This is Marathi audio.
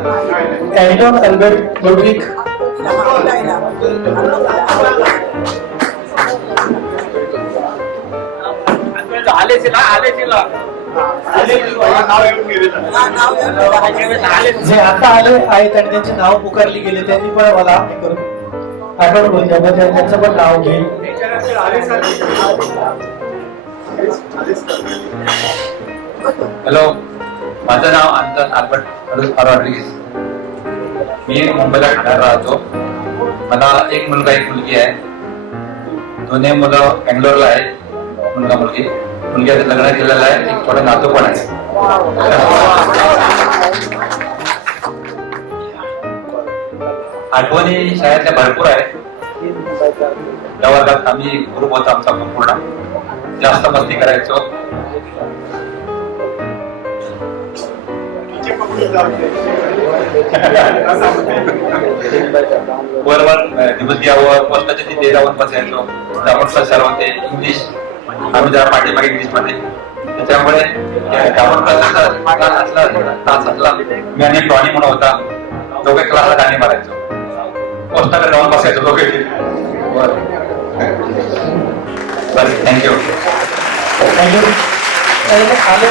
अँटॉन अल्बर्ट लुडविक जे आता आले आहेत आणि त्यांचे नाव पुकारली गेले त्यांनी पण मला आठवण करून द्या. त्यांचं पण नाव घेईल. हॅलो माझं नाव अंतन आल्बर्ट रॉड्रिगीस. मी मुंबईला ठाण्याला राहतो. मला एक मुलगा एक मुलगी आहे. दोन्ही मुलं बँगलोरला आहे मुलगा मुलगी. मुलग्याचं लग्न केलेलं आहे. एक थोडं नातू पण आहे. आठवणी शाळेतल्या भरपूर आहेत. त्या वर्गात आम्ही ग्रुप होता आमचा संपूर्ण. जास्त मस्ती करायचो. वरवर दिवस घ्यावं पोस्टाच्या तिथे जाऊन बसायचो. जाऊन सर होते इंग्लिश आम्ही जरा पाठीमागे इंग्लिशमध्ये. त्याच्यामुळे गावात तास असला तास असला. मी आणि टॉनी म्हणून होता. दोघे क्लासला गाणी मारायचो. पोस्टाकडे जाऊन बसायचो दोघे. बरं. बस थँक्यू आले